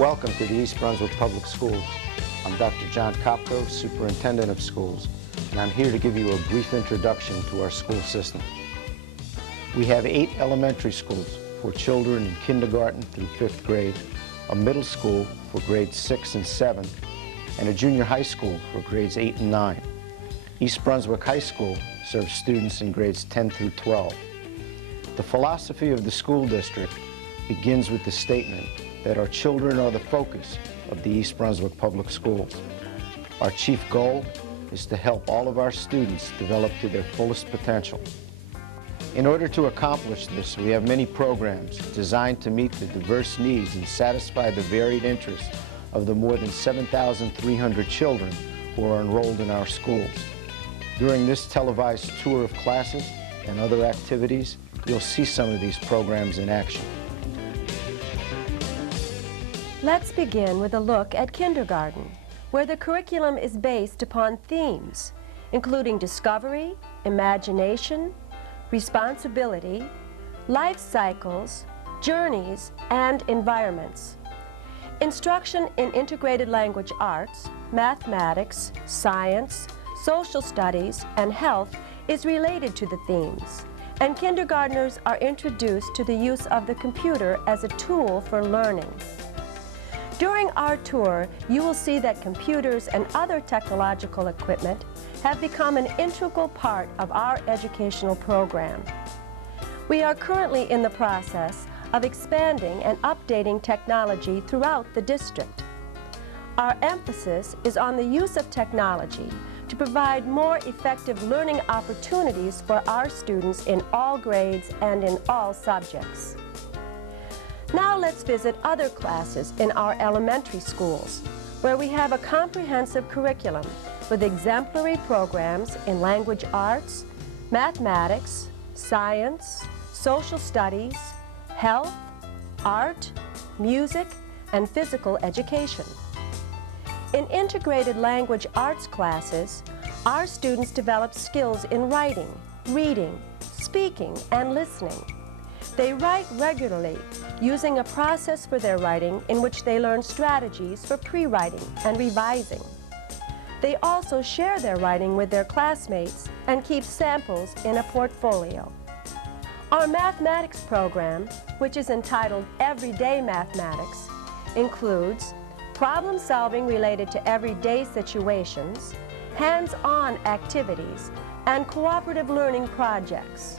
Welcome to the East Brunswick Public Schools. I'm Dr. John Kopko, Superintendent of Schools, and I'm here to give you a brief introduction to our school system. We have 8 elementary schools for children in kindergarten through 5th grade, a middle school for grades 6 and 7, and a junior high school for grades 8 and 9. East Brunswick High School serves students in grades 10 through 12. The philosophy of the school district begins with the statement that our children are the focus of the East Brunswick Public Schools. Our chief goal is to help all of our students develop to their fullest potential. In order to accomplish this, we have many programs designed to meet the diverse needs and satisfy the varied interests of the more than 7,300 children who are enrolled in our schools. During this televised tour of classes and other activities, you'll see some of these programs in action. Let's begin with a look at kindergarten, where the curriculum is based upon themes, including discovery, imagination, responsibility, life cycles, journeys, and environments. Instruction in integrated language arts, mathematics, science, social studies, and health is related to the themes, and kindergartners are introduced to the use of the computer as a tool for learning. During our tour, you will see that computers and other technological equipment have become an integral part of our educational program. We are currently in the process of expanding and updating technology throughout the district. Our emphasis is on the use of technology to provide more effective learning opportunities for our students in all grades and in all subjects. Now let's visit other classes in our elementary schools, where we have a comprehensive curriculum with exemplary programs in language arts, mathematics, science, social studies, health, art, music, and physical education. In integrated language arts classes, our students develop skills in writing, reading, speaking, and listening. They write regularly, using a process for their writing in which they learn strategies for pre-writing and revising. They also share their writing with their classmates and keep samples in a portfolio. Our mathematics program, which is entitled Everyday Mathematics, includes problem solving related to everyday situations, hands-on activities, and cooperative learning projects.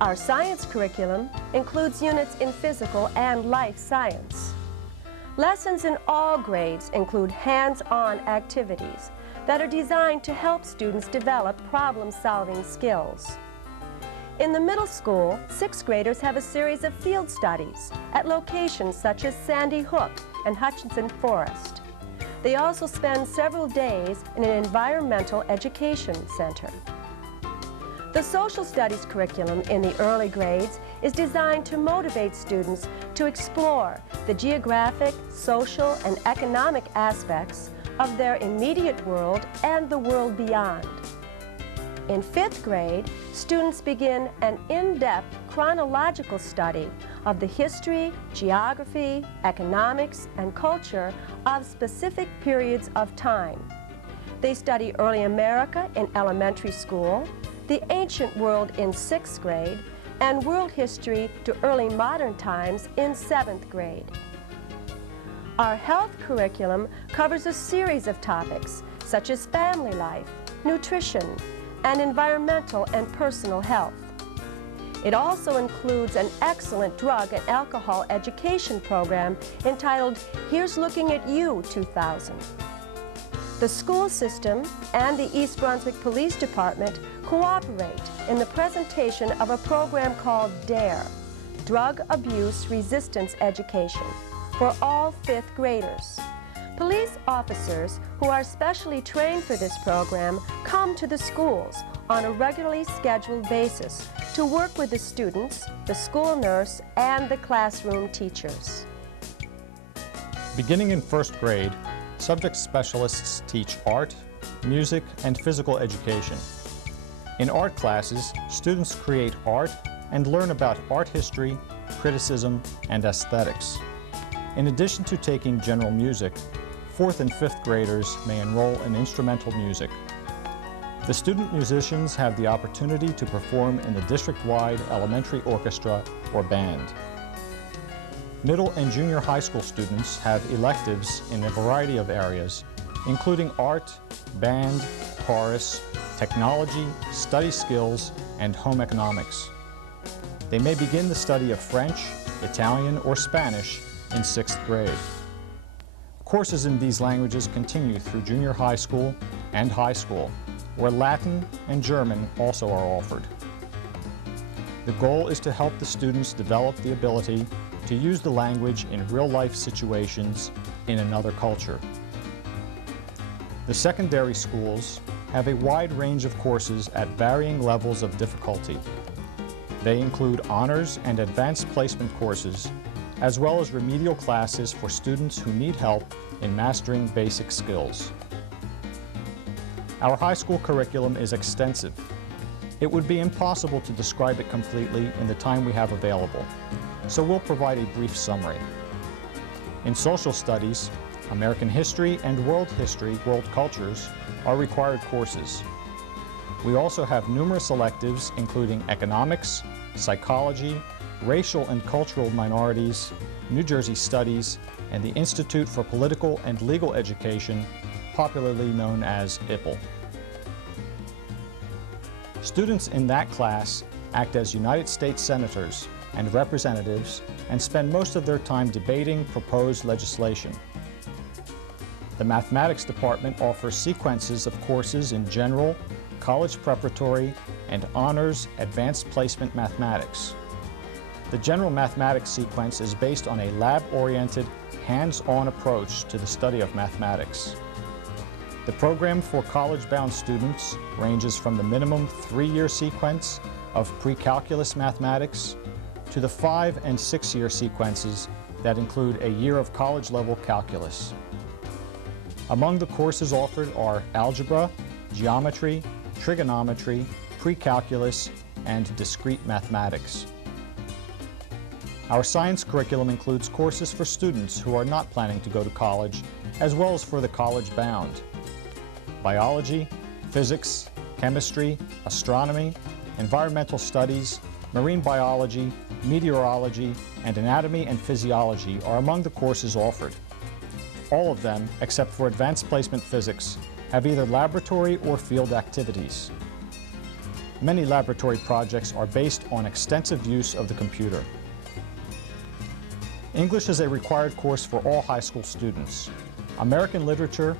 Our science curriculum includes units in physical and life science. Lessons in all grades include hands-on activities that are designed to help students develop problem-solving skills. In the middle school, 6th graders have a series of field studies at locations such as Sandy Hook and Hutchinson Forest. They also spend several days in an environmental education center. The social studies curriculum in the early grades is designed to motivate students to explore the geographic, social, and economic aspects of their immediate world and the world beyond. In 5th grade, students begin an in-depth chronological study of the history, geography, economics, and culture of specific periods of time. They study early America in elementary school, the ancient world in 6th grade, and world history to early modern times in 7th grade. Our health curriculum covers a series of topics such as family life, nutrition, and environmental and personal health. It also includes an excellent drug and alcohol education program entitled Here's Looking at You 2000. The school system and the East Brunswick Police Department cooperate in the presentation of a program called DARE, Drug Abuse Resistance Education, for all 5th graders. Police officers who are specially trained for this program come to the schools on a regularly scheduled basis to work with the students, the school nurse, and the classroom teachers. Beginning in 1st grade, subject specialists teach art, music, and physical education. In art classes, students create art and learn about art history, criticism, and aesthetics. In addition to taking general music, 4th and 5th graders may enroll in instrumental music. The student musicians have the opportunity to perform in the district-wide elementary orchestra or band. Middle and junior high school students have electives in a variety of areas, including art, band, chorus, technology, study skills, and home economics. They may begin the study of French, Italian, or Spanish in 6th grade. Courses in these languages continue through junior high school and high school, where Latin and German also are offered. The goal is to help the students develop the ability to use the language in real-life situations in another culture. The secondary schools have a wide range of courses at varying levels of difficulty. They include honors and advanced placement courses, as well as remedial classes for students who need help in mastering basic skills. Our high school curriculum is extensive. It would be impossible to describe it completely in the time we have available, so we'll provide a brief summary. In social studies, American history and world cultures are required courses. We also have numerous electives including economics, psychology, racial and cultural minorities, New Jersey Studies, and the Institute for Political and Legal Education, popularly known as IPL. Students in that class act as United States senators and representatives and spend most of their time debating proposed legislation. The mathematics department offers sequences of courses in general, college preparatory, and honors advanced placement mathematics. The general mathematics sequence is based on a lab-oriented, hands-on approach to the study of mathematics. The program for college-bound students ranges from the minimum 3-year sequence of pre-calculus mathematics to the 5- and 6-year sequences that include a year of college-level calculus. Among the courses offered are algebra, geometry, trigonometry, pre-calculus, and discrete mathematics. Our science curriculum includes courses for students who are not planning to go to college, as well as for the college-bound. Biology, physics, chemistry, astronomy, environmental studies, marine biology, meteorology, and anatomy and physiology are among the courses offered. All of them, except for advanced placement physics, have either laboratory or field activities. Many laboratory projects are based on extensive use of the computer. English is a required course for all high school students. American literature,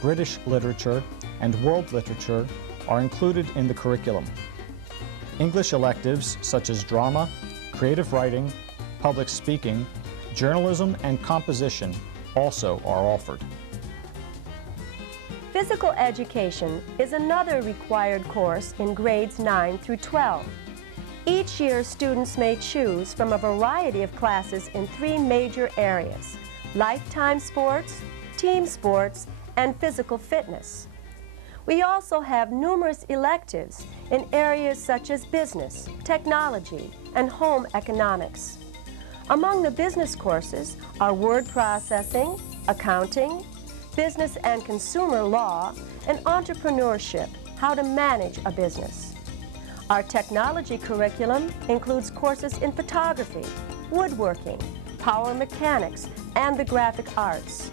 British literature, and world literature are included in the curriculum. English electives such as drama, creative writing, public speaking, journalism, and composition also are offered. Physical education is another required course in grades 9 through 12. Each year, students may choose from a variety of classes in 3 major areas: lifetime sports, team sports, and physical fitness. We also have numerous electives in areas such as business, technology, and home economics. Among the business courses are word processing, accounting, business and consumer law, and entrepreneurship, how to manage a business. Our technology curriculum includes courses in photography, woodworking, power mechanics, and the graphic arts.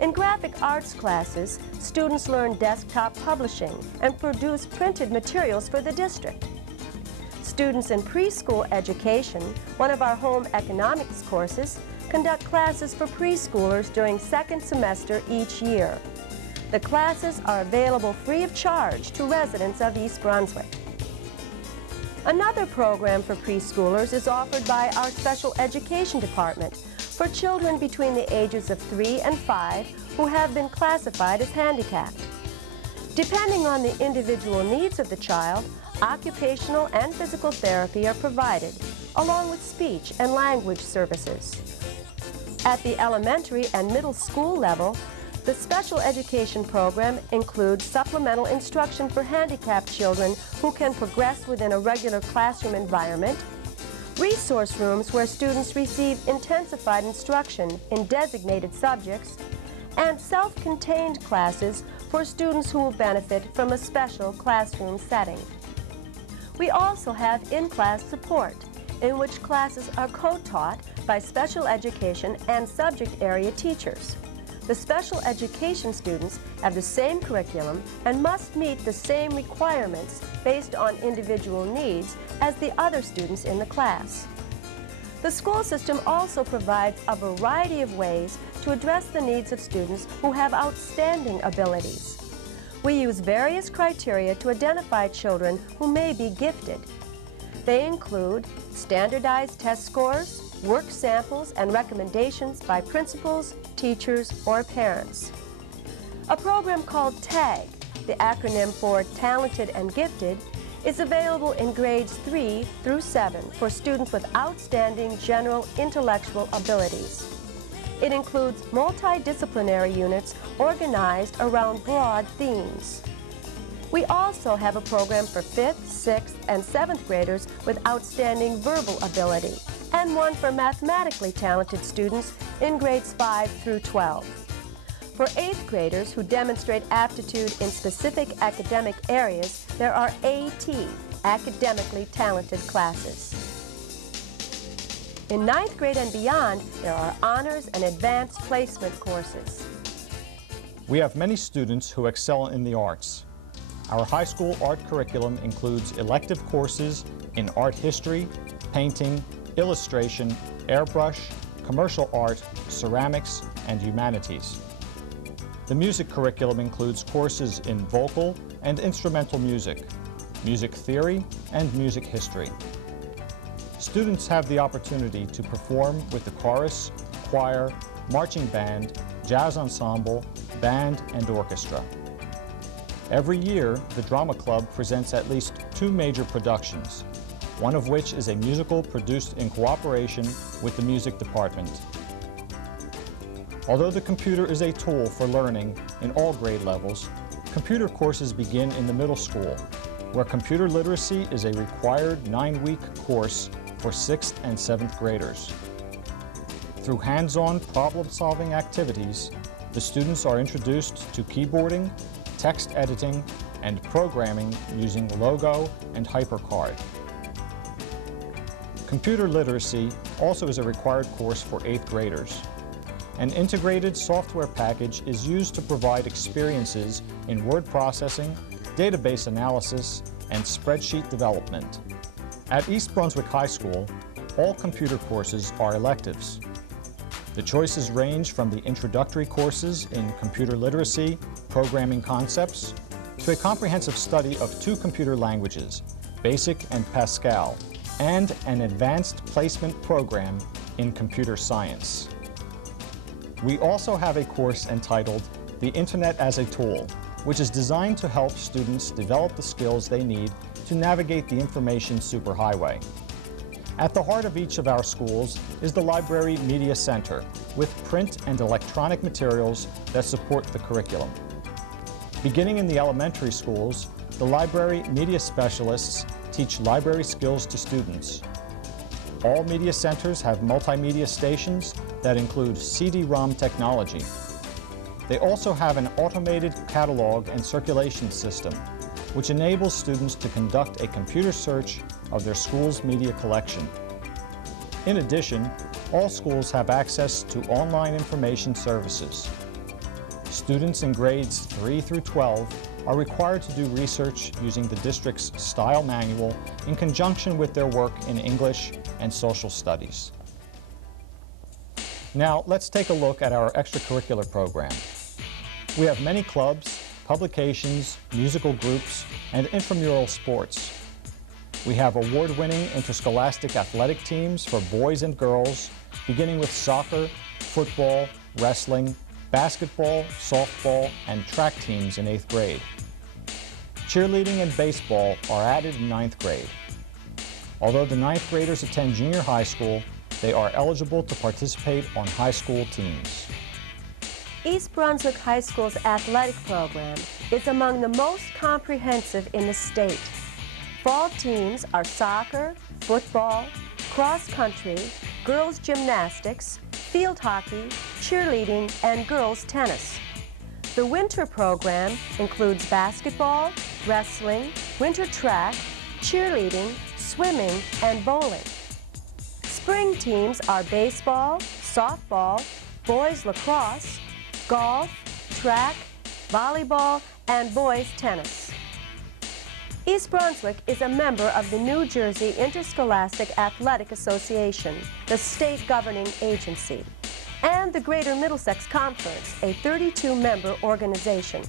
In graphic arts classes, students learn desktop publishing and produce printed materials for the district. Students in preschool education, one of our home economics courses, conduct classes for preschoolers during 2nd semester each year. The classes are available free of charge to residents of East Brunswick. Another program for preschoolers is offered by our special education department for children between the ages of 3 and 5 who have been classified as handicapped. Depending on the individual needs of the child, occupational and physical therapy are provided, along with speech and language services. At the elementary and middle school level, the special education program includes supplemental instruction for handicapped children who can progress within a regular classroom environment, resource rooms where students receive intensified instruction in designated subjects, and self-contained classes for students who will benefit from a special classroom setting. We also have in-class support, in which classes are co-taught by special education and subject area teachers. The special education students have the same curriculum and must meet the same requirements based on individual needs as the other students in the class. The school system also provides a variety of ways to address the needs of students who have outstanding abilities. We use various criteria to identify children who may be gifted. They include standardized test scores, work samples, and recommendations by principals, teachers, or parents. A program called TAG, the acronym for Talented and Gifted, is available in grades 3 through 7 for students with outstanding general intellectual abilities. It includes multidisciplinary units organized around broad themes. We also have a program for 5th, 6th, and 7th graders with outstanding verbal ability, and one for mathematically talented students in grades 5 through 12. For 8th graders who demonstrate aptitude in specific academic areas, there are AT, academically talented classes. In 9th grade and beyond, there are honors and advanced placement courses. We have many students who excel in the arts. Our high school art curriculum includes elective courses in art history, painting, illustration, airbrush, commercial art, ceramics, and humanities. The music curriculum includes courses in vocal and instrumental music, music theory, and music history. Students have the opportunity to perform with the chorus, choir, marching band, jazz ensemble, band, and orchestra. Every year, the Drama Club presents at least 2 major productions, one of which is a musical produced in cooperation with the music department. Although the computer is a tool for learning in all grade levels, computer courses begin in the middle school, where computer literacy is a required 9-week course for 6th and 7th graders. Through hands-on problem-solving activities, the students are introduced to keyboarding, text editing, and programming using Logo and HyperCard. Computer literacy also is a required course for 8th graders. An integrated software package is used to provide experiences in word processing, database analysis, and spreadsheet development. At East Brunswick High School, all computer courses are electives. The choices range from the introductory courses in computer literacy, programming concepts, to a comprehensive study of 2 computer languages, BASIC and Pascal, and an advanced placement program in computer science. We also have a course entitled The Internet as a Tool, which is designed to help students develop the skills they need to navigate the information superhighway. At the heart of each of our schools is the Library Media Center, with print and electronic materials that support the curriculum. Beginning in the elementary schools, the library media specialists teach library skills to students. All media centers have multimedia stations that include CD-ROM technology. They also have an automated catalog and circulation system, which enables students to conduct a computer search of their school's media collection. In addition, all schools have access to online information services. Students in grades 3 through 12 are required to do research using the district's style manual in conjunction with their work in English and social studies. Now, let's take a look at our extracurricular program. We have many clubs, publications, musical groups, and intramural sports. We have award-winning interscholastic athletic teams for boys and girls, beginning with soccer, football, wrestling, basketball, softball, and track teams in 8th grade. Cheerleading and baseball are added in 9th grade. Although the 9th graders attend junior high school, they are eligible to participate on high school teams. East Brunswick High School's athletic program is among the most comprehensive in the state. Fall teams are soccer, football, cross country, girls gymnastics, field hockey, cheerleading, and girls tennis. The winter program includes basketball, wrestling, winter track, cheerleading, swimming, and bowling. Spring teams are baseball, softball, boys lacrosse, golf, track, volleyball, and boys tennis. East Brunswick is a member of the New Jersey Interscholastic Athletic Association, the state governing agency, and the Greater Middlesex Conference, a 32-member organization.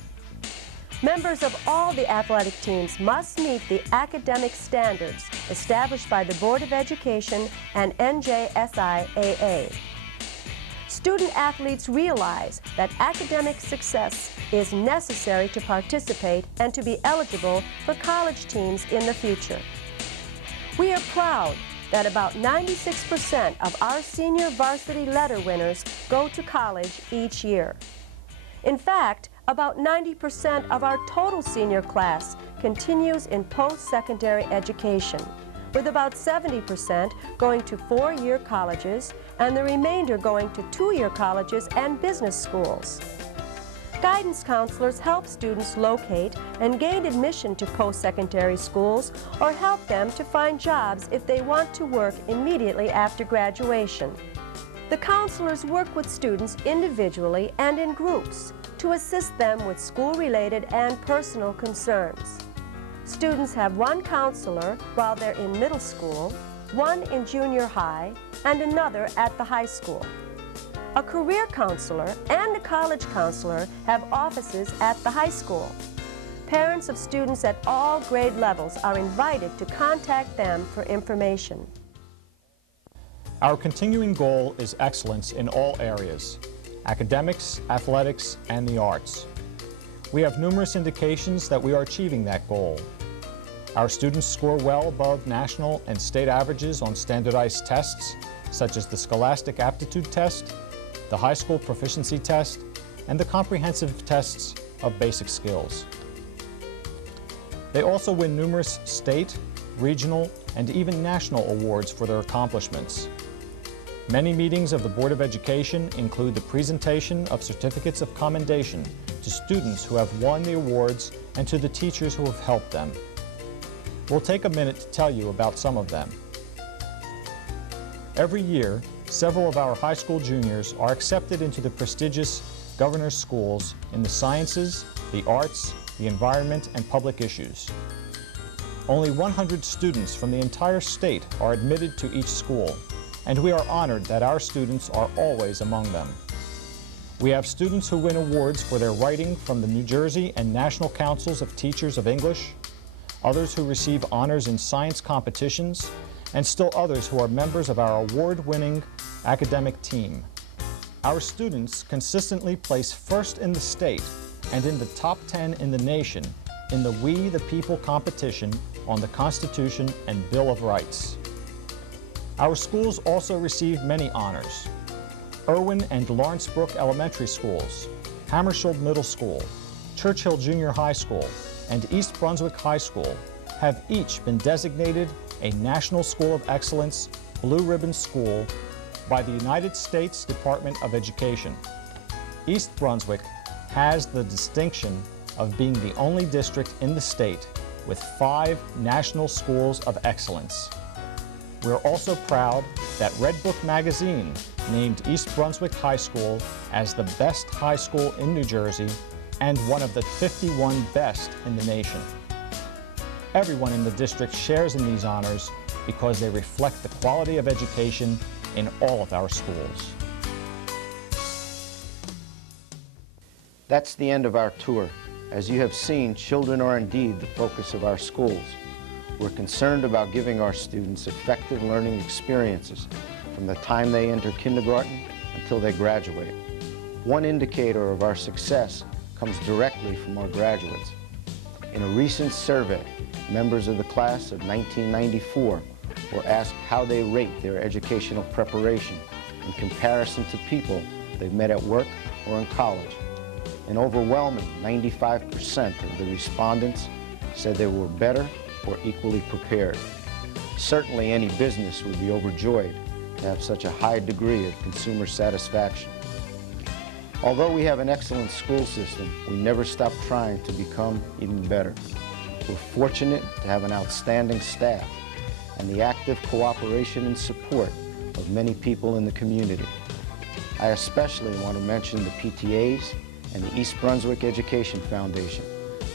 Members of all the athletic teams must meet the academic standards established by the Board of Education and NJSIAA. Student athletes realize that academic success is necessary to participate and to be eligible for college teams in the future. We are proud that about 96% of our senior varsity letter winners go to college each year. In fact, about 90% of our total senior class continues in post-secondary education, with about 70% going to 4-year colleges and the remainder going to 2-year colleges and business schools. Guidance counselors help students locate and gain admission to post-secondary schools or help them to find jobs if they want to work immediately after graduation. The counselors work with students individually and in groups to assist them with school-related and personal concerns. Students have one counselor while they're in middle school, one in junior high, and another at the high school. A career counselor and a college counselor have offices at the high school. Parents of students at all grade levels are invited to contact them for information. Our continuing goal is excellence in all areas: academics, athletics, and the arts. We have numerous indications that we are achieving that goal. Our students score well above national and state averages on standardized tests, such as the Scholastic Aptitude Test, the High School Proficiency Test, and the comprehensive tests of basic skills. They also win numerous state, regional, and even national awards for their accomplishments. Many meetings of the Board of Education include the presentation of certificates of commendation to students who have won the awards and to the teachers who have helped them. We'll take a minute to tell you about some of them. Every year, several of our high school juniors are accepted into the prestigious governor's schools in the sciences, the arts, the environment, and public issues. Only 100 students from the entire state are admitted to each school, and we are honored that our students are always among them. We have students who win awards for their writing from the New Jersey and National Councils of Teachers of English, others who receive honors in science competitions, and still others who are members of our award-winning academic team. Our students consistently place first in the state and in the top 10 in the nation in the We the People competition on the Constitution and Bill of Rights. Our schools also receive many honors. Irwin and Lawrence Brook Elementary Schools, Hammersholt Middle School, Churchill Junior High School, and East Brunswick High School have each been designated a National School of Excellence Blue Ribbon School by the United States Department of Education. East Brunswick has the distinction of being the only district in the state with 5 National Schools of Excellence. We're also proud that Red Book magazine named East Brunswick High School as the best high school in New Jersey and one of the 51 best in the nation. Everyone in the district shares in these honors because they reflect the quality of education in all of our schools. That's the end of our tour. As you have seen, children are indeed the focus of our schools. We're concerned about giving our students effective learning experiences from the time they enter kindergarten until they graduate. One indicator of our success comes directly from our graduates. In a recent survey, members of the class of 1994 were asked how they rate their educational preparation in comparison to people they've met at work or in college. An overwhelming 95% of the respondents said they were better or equally prepared. Certainly any business would be overjoyed to have such a high degree of consumer satisfaction. Although we have an excellent school system, we never stop trying to become even better. We're fortunate to have an outstanding staff and the active cooperation and support of many people in the community. I especially want to mention the PTAs and the East Brunswick Education Foundation,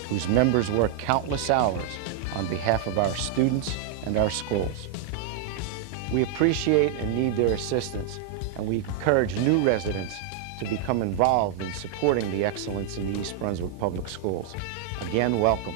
whose members work countless hours on behalf of our students and our schools. We appreciate and need their assistance, and we encourage new residents to become involved in supporting the excellence in the East Brunswick Public Schools. Again, welcome.